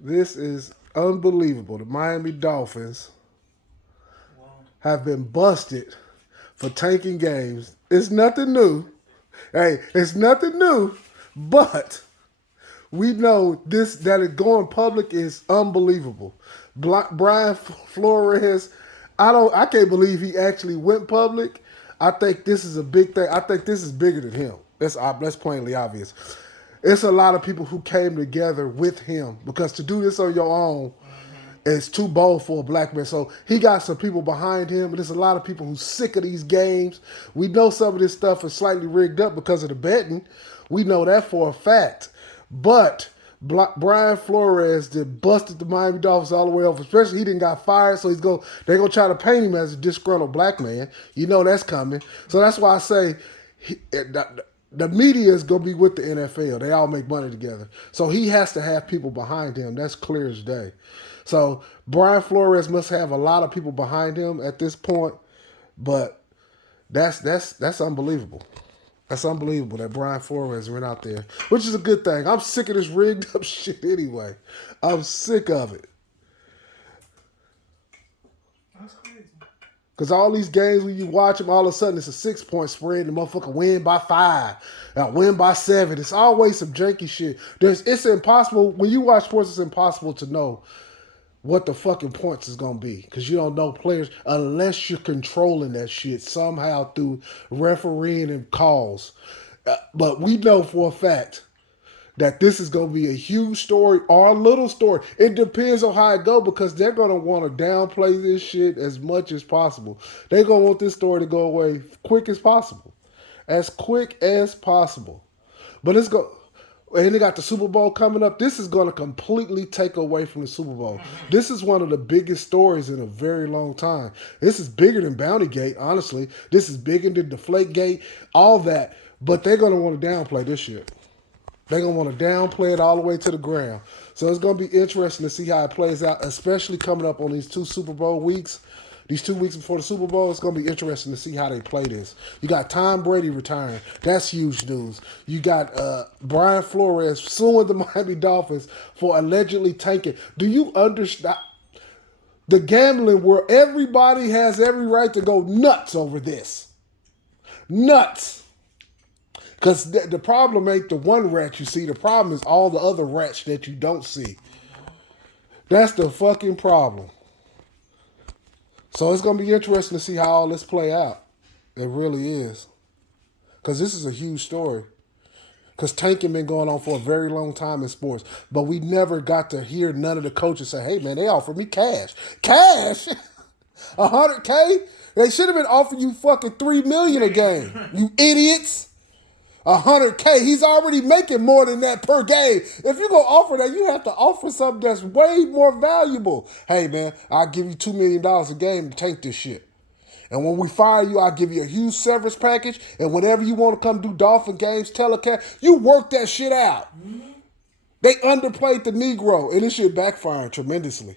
This is unbelievable. The Miami Dolphins have been busted for tanking games. It's nothing new. Hey, it's nothing new, but we know this that it going public is unbelievable. Brian Flores, I can't believe he actually went public. I think this is a big thing. I think this is bigger than him. That's plainly obvious. It's a lot of people who came together with him because to do this on your own is too bold for a black man. So he got some people behind him, and there's a lot of people who's sick of these games. We know some of this stuff is slightly rigged up because of the betting. We know that for a fact. But Brian Flores did busted the Miami Dolphins all the way off. Especially he didn't got fired, so they're gonna try to paint him as a disgruntled black man. You know that's coming. So that's why I say the media is gonna be with the NFL. They all make money together. So he has to have people behind him. That's clear as day. So Brian Flores must have a lot of people behind him at this point, but that's unbelievable. That's unbelievable that Brian Flores went out there, which is a good thing. I'm sick of this rigged up shit anyway. I'm sick of it. That's crazy. Because all these games, when you watch them, all of a sudden it's a 6-point spread and the motherfucker win by 5, win by 7. It's always some janky shit. It's impossible. When you watch sports, it's impossible to know what the fucking points is going to be because you don't know players unless you're controlling that shit somehow through refereeing and calls. But we know for a fact that this is going to be a huge story or a little story. It depends on how it go because they're going to want to downplay this shit as much as possible. They're going to want this story to go away quick as possible. As quick as possible. But it's going... And they got the Super Bowl coming up. This is going to completely take away from the Super Bowl. This is one of the biggest stories in a very long time. This is bigger than Bounty Gate, honestly. This is bigger than Deflate Gate, all that. But they're going to want to downplay this shit. They're going to want to downplay it all the way to the ground. So it's going to be interesting to see how it plays out, especially coming up on these 2 Super Bowl weeks. These 2 weeks before the Super Bowl, it's going to be interesting to see how they play this. You got Tom Brady retiring. That's huge news. You got Brian Flores suing the Miami Dolphins for allegedly tanking. Do you understand the gambling where everybody has every right to go nuts over this? Nuts. Because the problem ain't the one rat you see. The problem is all the other rats that you don't see. That's the fucking problem. So it's going to be interesting to see how all this play out. It really is. Because this is a huge story. Because tanking been going on for a very long time in sports. But we never got to hear none of the coaches say, hey, man, they offered me cash. Cash? $100K? They should have been offering you fucking $3 million a game. You idiots. $100K. He's already making more than that per game. If you're going to offer that, you have to offer something that's way more valuable. Hey, man, I'll give you $2 million a game to tank this shit. And when we fire you, I'll give you a huge severance package. And whenever you want to come do Dolphin games, telecast, you work that shit out. They underplayed the Negro, and this shit backfired tremendously.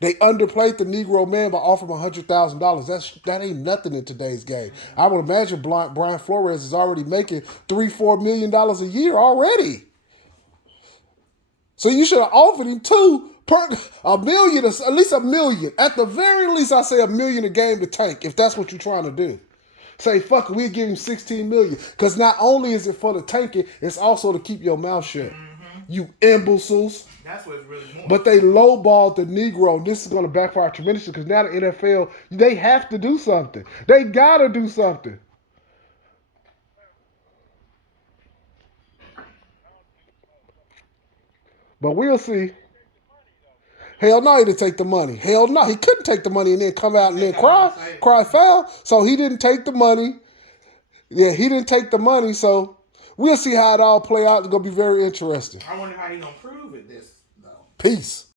They underplayed the Negro man by offering $100,000. That ain't nothing in today's game. I would imagine Brian Flores is already making $3-4 million a year already. So you should have offered him $1 million, at least $1 million. At the very least, I say $1 million a game to tank if that's what you're trying to do. Say, fuck it, we'll give him $16 million. Because not only is it for the tanking, it's also to keep your mouth shut. You imbeciles. That's what it's really more. But they lowballed the Negro. This is going to backfire tremendously because now the NFL, they have to do something. They got to do something. But we'll see. Hell no, he didn't take the money. Hell no, he couldn't take the money and then come out and then cry foul. So he didn't take the money. Yeah, he didn't take the money. So we'll see how it all play out. It's going to be very interesting. I wonder how he gonna prove it. This though. Peace.